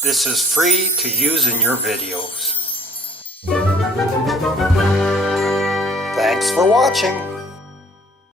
This is free to use in your videos. Thanks for watching.